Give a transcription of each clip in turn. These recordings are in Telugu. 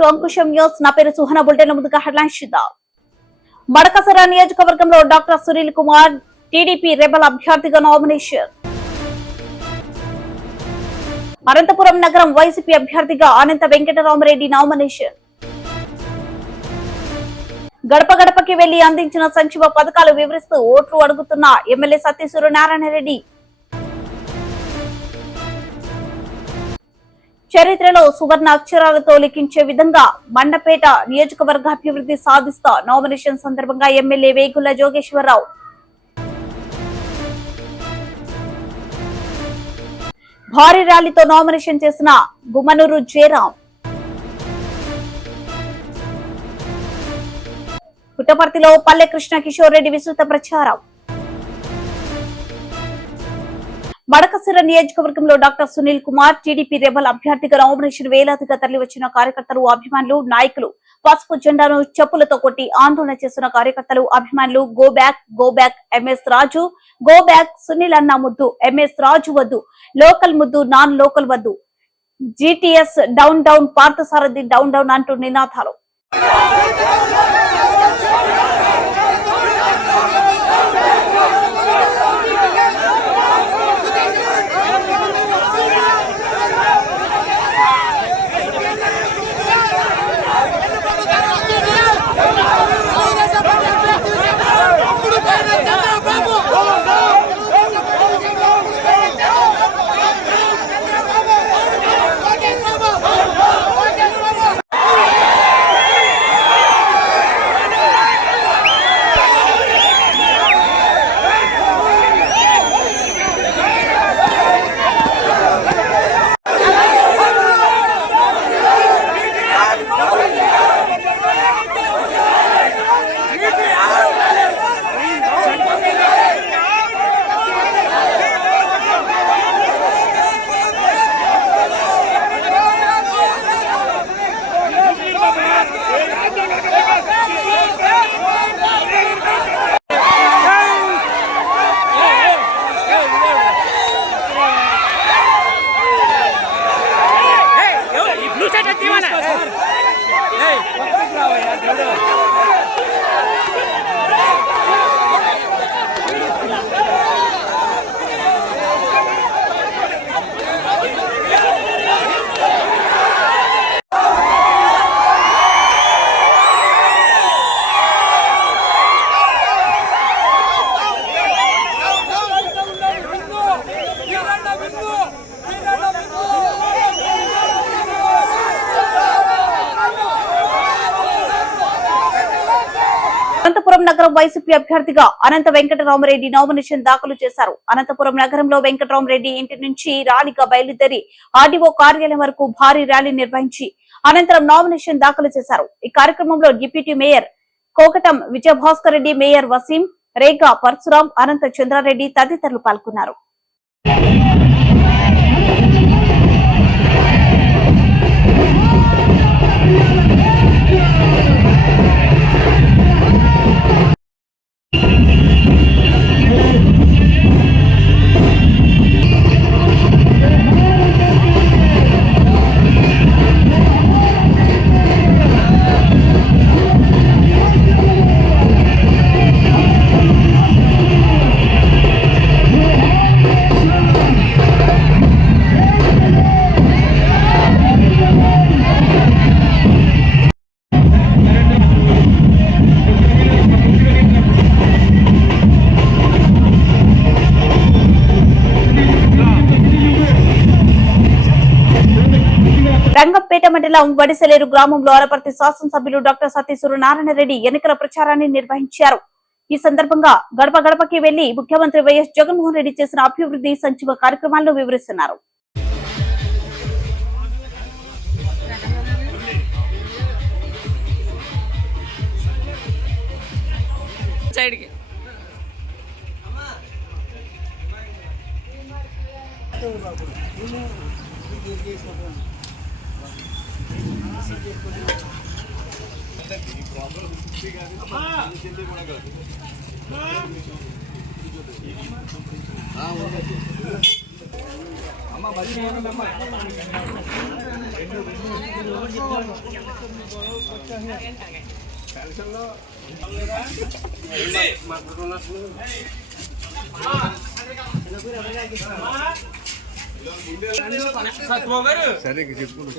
To Ankusam news. నా పేరు సుహనా. బులెటిన్ ముందుగా హెడ్లైన్స్ చూద్దాం. మడకసిర నియోజకవర్గంలో doctor Sunil Kumar TDP rebel అభ్యర్థిగా నామినేషన్. అనంతపురం నగరం వైసీపీ అభ్యర్థిగా అనంత వెంకటరామరెడ్డి నామినేషన్. గడప గడపకి వెళ్లి అందించిన సంక్షేమ పథకాలు వివరిస్తూ ఓట్లు అడుగుతున్న ఎమ్మెల్యే సత్తి సూర్యనారాయణరెడ్డి. చరిత్రలో సువర్ణ అక్షరాలతో లిఖించే విధంగా మండపేట నియోజకవర్గ అభివృద్ధి సాధిస్తా నామినేషన్ సందర్భంగా ఎమ్మెల్యే వేగుల జోగేశ్వరరావు. భారీ ర్యాలీతో నామినేషన్ చేసిన గుమ్మనూరు జయరాం. పుట్టపర్తిలో పల్లె కృష్ణ కిషోర్ రెడ్డి విస్తృత ప్రచారం. మడకసిర నియోజకవర్గంలో doctor Sunil Kumar TDP rebel అభ్యర్థిగా నామినేషన్ వేలాదిగా తరలివచ్చిన కార్యకర్తలు, అభిమానులు, నాయకులు పసుపు జెండాను చెప్పులతో కొట్టి ఆందోళన చేస్తున్న కార్యకర్తలు, అభిమానులు go back MS Raju, go back Sunil అన్న ముద్దు, ఎంఎస్ రాజు వద్దు, లోకల్ ముద్దు, నాన్ లోకల్ వద్దు, GTS down down, Parthasarathy down down అంటూ నినాదాలు. అనంతపురం నగరం వైసీపీ అభ్యర్థిగా అనంత వెంకటరామరెడ్డి నామినేషన్ దాఖలు చేశారు. అనంతపురం నగరంలో వెంకటరామరెడ్డి ఇంటి నుంచి ర్యాలీగా బయలుదేరి ఆర్డీఓ కార్యాలయం వరకు భారీ ర్యాలీ నిర్వహించి అనంతరం నామినేషన్ దాఖలు చేశారు. ఈ కార్యక్రమంలో deputy mayor Kokatam Vijayabhaskar Reddy, mayor Waseem, Rega Parasuram, Anantha Chandrareddy తదితరులు పాల్గొన్నారు. రంగంపేట మండలం వడిసెలేరు గ్రామంలో అరపర్తి శాసనసభ్యులు డాక్టర్ సత్తి సూర్యనారాయణరెడ్డి ఎన్నికల ప్రచారాన్ని నిర్వహించారు. ఈ సందర్భంగా గడప గడపకి వెళ్లి ముఖ్యమంత్రి వైఎస్ జగన్మోహన్ రెడ్డి చేసిన అభివృద్ధి సంక్షేమ కార్యక్రమాలను వివరిస్తున్నారు. సరే చెప్పుకుంటూ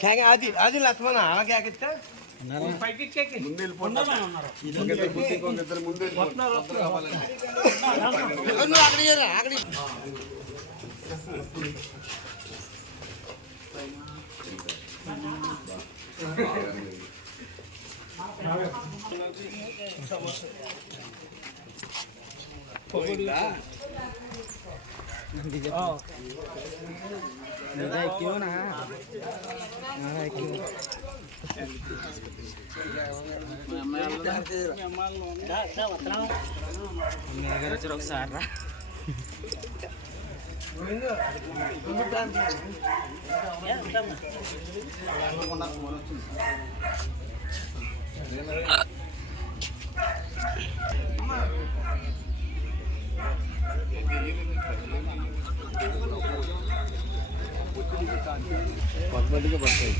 आदि लक्ष्मण क्या कहते क्यों ना ఒకసారి కొంతమందికి పడతాయి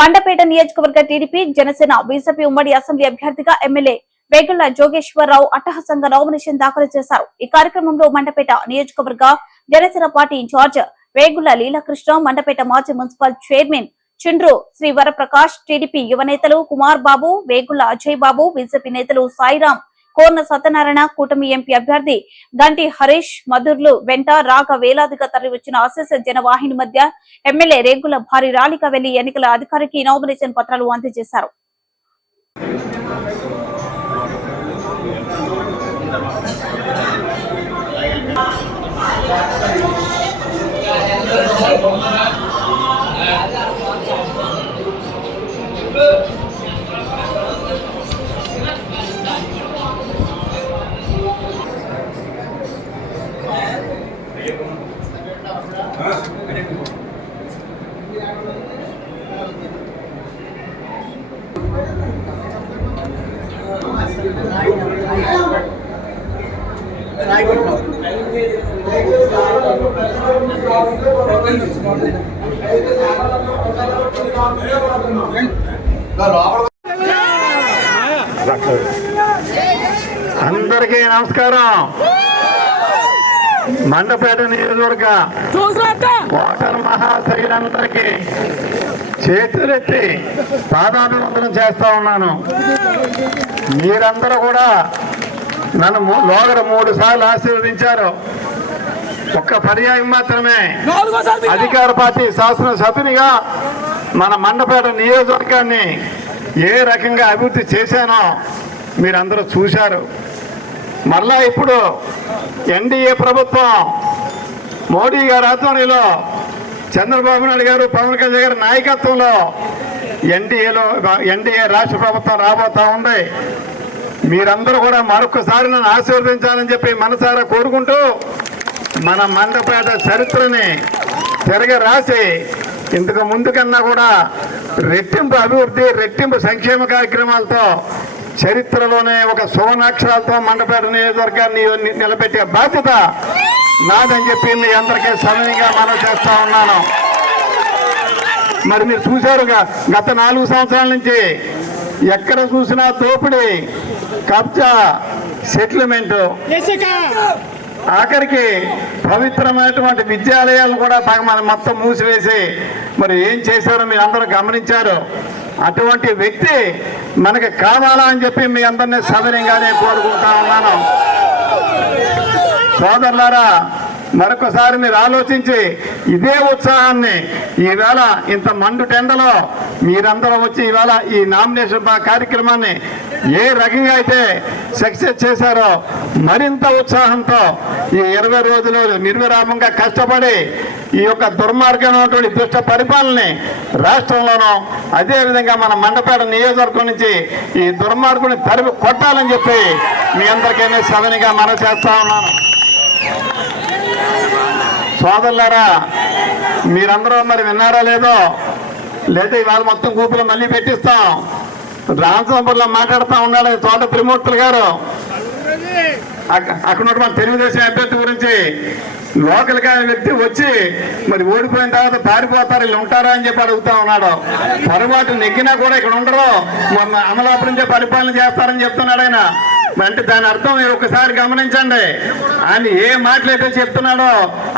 మండపేట నియోజకవర్గ టీడీపీ జనసేన బీజేపీ ఉమ్మడి అసెంబ్లీ అభ్యర్థిగా ఎమ్మెల్యే వేగుళ్ల జోగేశ్వరరావు అట్టహాసంగా నామినేషన్ దాఖలు చేశారు. ఈ కార్యక్రమంలో మండపేట నియోజకవర్గ జనసేన పార్టీ ఇన్ఛార్జ్ వేగుళ్ల లీలాకృష్ణ, మండపేట మాజీ municipal chairman Chindru Sri Varaprakash, TDP యువ నేతలు కుమార్ బాబు, వేగుళ్ల అజయ్ బాబు, బీజేపీ నేతలు సాయిరాం, కోర్న సత్యనారాయణ, కూటమి ఎంపీ అభ్యర్థి గంటి హరీష్ మధుర్లు వెంట రాక వేలాదిగా తరలివచ్చిన అశేష జనవాహిని మధ్య ఎమ్మెల్యే రేగుల భారీ ర్యాలీగా వెళ్లి ఎన్నికల అధికారికి నామినేషన్ పత్రాలు అందజేశారు. అందరికీ నమస్కారం. మండపేట నియోజకవర్గ ఓటర్ మహాశైలందరికీ చేతులెత్తి పాదాభివందనం చేస్తా ఉన్నాను. మీరందరూ కూడా నన్ను లోగడ 3 సార్లు ఆశీర్వదించారు. ఒక్క పర్యాయం మాత్రమే అధికార పార్టీ శాసనసభ్యునిగా మన మండపేట నియోజకవర్గాన్ని ఏ రకంగా అభివృద్ధి చేశానో మీరందరూ చూశారు. మరలా ఇప్పుడు ఎన్డీఏ ప్రభుత్వం మోడీ గారి ఆధ్వర్యంలో, చంద్రబాబు నాయుడు గారు, పవన్ కళ్యాణ్ గారి నాయకత్వంలో ఎన్డీఏ రాష్ట్ర ప్రభుత్వం రాబోతా ఉంది. మీరందరూ కూడా మరొకసారి నన్ను ఆశీర్వదించాలని చెప్పి మనసారా కోరుకుంటూ మన మండపేట చరిత్రని తిరగ రాసి ఇంతకు ముందు కన్నా కూడా రెట్టింపు అభివృద్ధి, రెట్టింపు సంక్షేమ కార్యక్రమాలతో చరిత్రలోనే ఒక సువర్ణాక్షరాలతో మండపేట నియోజకవర్గాన్ని నిలబెట్టే బాధ్యత నాదని చెప్పి మీ అందరికీ సవినీయంగా మనవి చేస్తా ఉన్నాను. మరి మీరు చూశారుగా గత 4 సంవత్సరాల నుంచి ఎక్కడ చూసినా దోపిడీ, కబ్జా, సెటిల్మెంట్, ఆఖరికి పవిత్రమైనటువంటి విద్యాలయాలను కూడా మనం మొత్తం మూసివేసి మరి ఏం చేశారో మీరు అందరూ గమనించారు. అటువంటి వ్యక్తి మనకి కావాలా అని చెప్పి మీ అందరినీ సవినయంగానే కోరుకుంటా ఉన్నాను. సోదరులారా, మరొకసారి మీరు ఆలోచించి ఇదే ఉత్సాహాన్ని ఈవేళ ఇంత మండు టెండలో మీరందరూ వచ్చి ఈవేళ ఈ నామినేషన్ కార్యక్రమాన్ని ఏ రకంగా అయితే సక్సెస్ చేశారో మరింత ఉత్సాహంతో ఈ 20 రోజులు నిర్విరామంగా కష్టపడి ఈ యొక్క దుర్మార్గమైనటువంటి దుష్ట పరిపాలనని రాష్ట్రంలోనూ అదేవిధంగా మన మండపేట నియోజకవర్గం నుంచి ఈ దుర్మార్గుని తరిమి కొట్టాలని చెప్పి మీ అందరికీ సవినీయంగా మనవి చేస్తా ఉన్నాను. సోదరులారా, మీరందరూ మరి విన్నారా లేదో, లేదా ఇవాళ మొత్తం గ్రూపులో మళ్ళీ పెట్టిస్తాం. రామచంద్రపురంలో మాట్లాడుతూ ఉన్నాడు తోట త్రిమూర్తులు గారు. అక్కడ ఉన్నటువంటి తెలుగుదేశం అభ్యర్థి గురించి లోకల్ గా వ్యక్తి వచ్చి మరి ఓడిపోయిన తర్వాత పారిపోతారు, వీళ్ళు ఉంటారా అని చెప్పి అడుగుతా ఉన్నాడు. పొరపాటు నెగ్గినా కూడా ఇక్కడ ఉండరు, మొన్న అమలాపురం నుంచి పరిపాలన చేస్తారని చెప్తున్నాడు ఆయన. అంటే దాని అర్థం మీరు ఒకసారి గమనించండి. ఆయన ఏ మాటలైతే చెప్తున్నాడో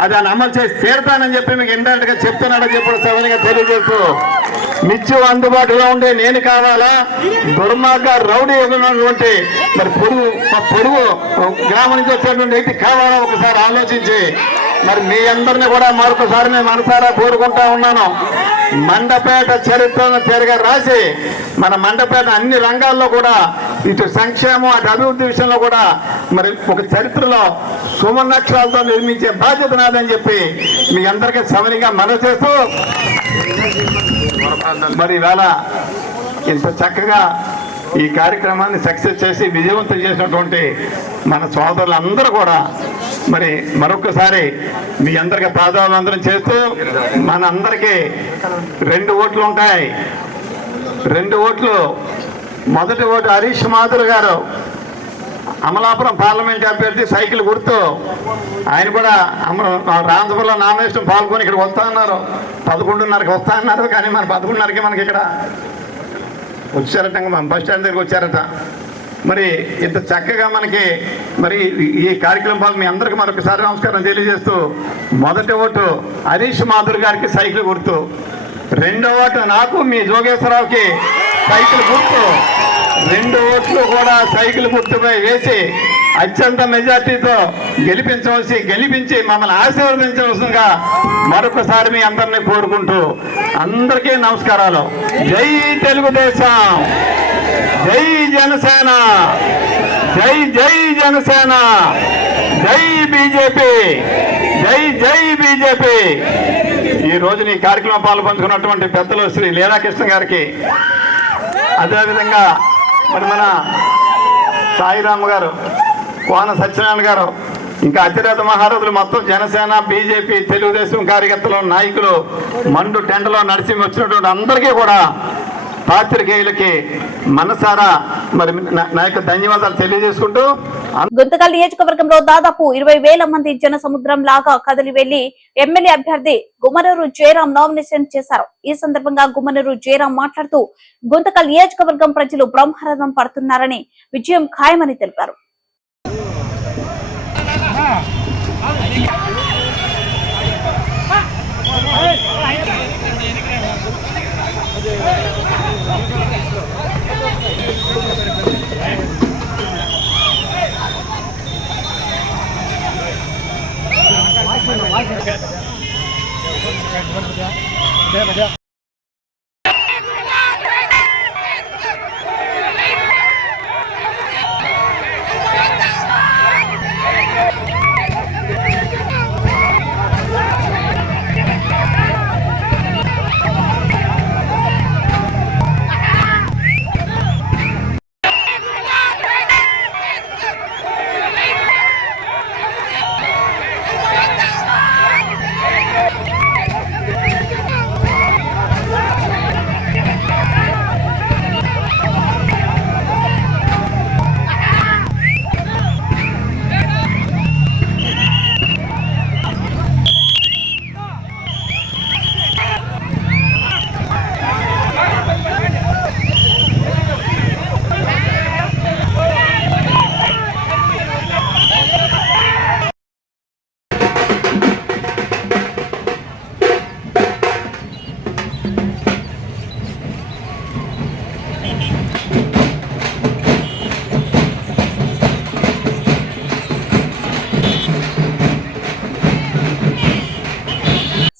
అది ఆయన అమలు చేసి తీరుతానని చెప్పి మీకు ఇండైరెక్ట్ గా చెప్తున్నాడని చెప్పి సవినీయంగా తెలియజేస్తూ, నిత్యం అందుబాటులో ఉండే నేను కావాలా, దుర్మార్గ రౌడీ ఉన్నటువంటి మరి పొరుగు గ్రామం నుంచి వచ్చేటువంటి వ్యక్తి కావాలా ఒకసారి ఆలోచించి మరి మీ అందరినీ కూడా మరొకసారి నేను మనసారా కోరుకుంటా ఉన్నాను. మండపేట చరిత్రను తిరగ రాసి మన మండపేట అన్ని రంగాల్లో కూడా ఇటు సంక్షేమం అటు అభివృద్ధి విషయంలో కూడా మరి ఒక చరిత్రలో సువర్ణాక్షరాలతో నిర్మించే బాధ్యత నాదని చెప్పి మీ అందరికీ సవినీయంగా మనవి చేస్తూ, మరి ఇవాళ ఇంత చక్కగా ఈ కార్యక్రమాన్ని సక్సెస్ చేసి విజయవంతం చేసినటువంటి మన సోదరులందరూ కూడా మరి మరొకసారి మీ అందరికీ పాదాభివందనం చేస్తూ, మన అందరికీ 2 ఓట్లు ఉంటాయి. 2 ఓట్లు. మొదటి ఓటు హరీష్ మాధుర్ గారు, అమలాపురం పార్లమెంట్ అభ్యర్థి, సైకిల్ గుర్తు. ఆయన కూడా రామచంద్రపురంలో నామినేషన్ పాల్గొని ఇక్కడికి వస్తా అన్నారు. 11:30కి వస్తా అన్నారు, కానీ మన 11:30కి మనకి ఇక్కడ వచ్చారట, మన బస్ స్టాండ్ దగ్గరికి వచ్చారట. మరి ఇంత చక్కగా మనకి మరి ఈ కార్యక్రమం మీ అందరికీ మరొకసారి నమస్కారం తెలియజేస్తూ, మొదటి ఓటు హరీష్ మాధుర్ గారికి సైకిల్ గుర్తు, 2వ ఓటు నాకు మీ జోగేశ్వరరావుకి సైకిల్ గుర్తు. 2 ఓట్లు కూడా సైకిల్ గుర్తుపై వేసి అత్యంత మెజార్టీతో గెలిపించి మమ్మల్ని ఆశీర్వదించవలసిందిగా మరొకసారి మీ అందరినీ కోరుకుంటూ అందరికీ నమస్కారాలు. జై తెలుగుదేశం, జై జనసేన, జై జై జనసేన, జై బీజేపీ, జై జై బీజేపీ. ఈ రోజున ఈ కార్యక్రమం పాల్పంచుకున్నటువంటి పెద్దలు శ్రీ లీలాకృష్ణ గారికి, అదేవిధంగా మరి మన సాయిరామ్ గారు, కోన సత్యనారాయణ గారు, ఇంకా అతిరేత మహారథులు మొత్తం జనసేన, బీజేపీ, తెలుగుదేశం కార్యకర్తలు, నాయకులు, మండు టెండలో నడిచి వచ్చినటువంటి అందరికీ కూడా పాత్రికేయులకి మనసారా మరి నా యొక్క ధన్యవాదాలు తెలియజేసుకుంటూ, గుంతకల్ నియోజకవర్గంలో దాదాపు 20,000 మంది జన సముద్రం లాగా కదిలి వెళ్లి ఎమ్మెల్యే అభ్యర్థి గుమ్మనూరు జయరాం నామినేషన్ చేశారు. ఈ సందర్భంగా గుమ్మనూరు జయరాం మాట్లాడుతూ, గుంతకల్ నియోజకవర్గం ప్రజలు బ్రహ్మరథం పడుతున్నారని, విజయం ఖాయమని తెలిపారు.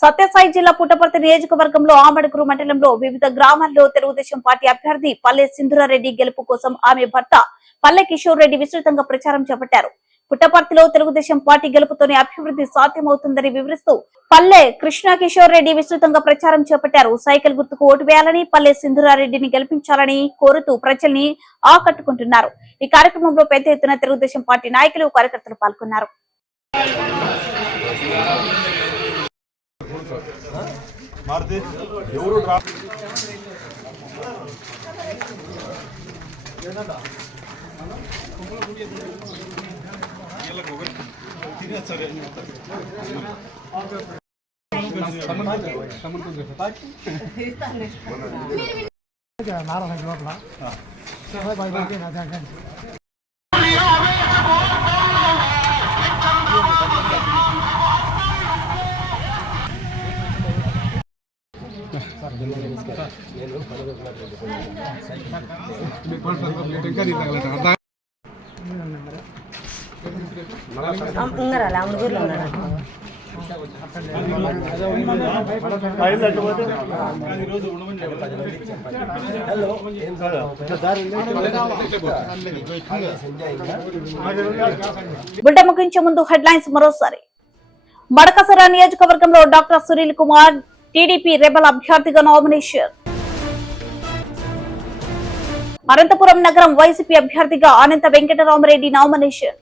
సత్యసాయి జిల్లా పుట్టపర్తి నియోజకవర్గంలో ఆమడగురు మండలంలో వివిధ గ్రామాల్లో తెలుగుదేశం పార్టీ అభ్యర్థి పల్లె సింధురారెడ్డి గెలుపు కోసం ఆమె భర్త పల్లె కిషోర్ రెడ్డి విస్తృతంగా ప్రచారం చేపట్టారు. పుట్టపర్తిలో తెలుగుదేశం పార్టీ గెలుపుతోనే అభివృద్ధి సాధ్యమవుతుందని వివరిస్తూ పల్లె కృష్ణ కిషోర్ రెడ్డి విస్తృతంగా ప్రచారం చేపట్టారు. సైకిల్ గుర్తుకు ఓటు వేయాలని, పల్లె సింధురారెడ్డిని గెలిపించాలని కోరుతూ ప్రజల్ని ఆకట్టుకుంటున్నారు. ఈ కార్యక్రమంలో పెద్ద ఎత్తున తెలుగుదేశం పార్టీ నాయకులు, కార్యకర్తలు పాల్గొన్నారు. బులెటిన్ ముగించే ముందు హెడ్లైన్స్ మరోసారి. మడకసిర నియోజకవర్గంలో doctor Sunil Kumar TDP rebel అభ్యర్థిగా నామినేషన్. అనంతపురం నగరం వైసీపీ అభ్యర్థిగా అనంత వెంకటరామరెడ్డి నామినేషన్.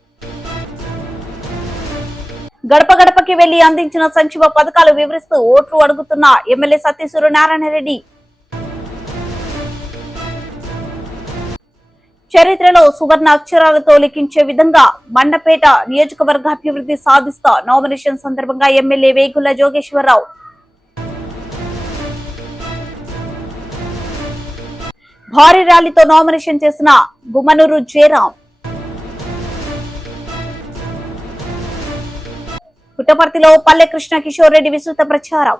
గడప గడపకి వెళ్లి అందించిన సంక్షేమ పథకాలు వివరిస్తూ ఓట్లు అడుగుతున్న ఎమ్మెల్యే సత్య సూర్యనారాయణ రెడ్డి. చరిత్రలో సువర్ణ అక్షరాలతో లిఖించే విధంగా మండపేట నియోజకవర్గ అభివృద్ధి సాధిస్తా నామినేషన్ సందర్భంగా ఎమ్మెల్యే వేగుల జోగేశ్వరరావు. భారీ ర్యాలీతో నామినేషన్ చేసిన గుమ్మనూరు జయరాం. పుట్టపర్తిలో పల్లె కృష్ణ కిషోర్ రెడ్డి విస్తృత ప్రచారం.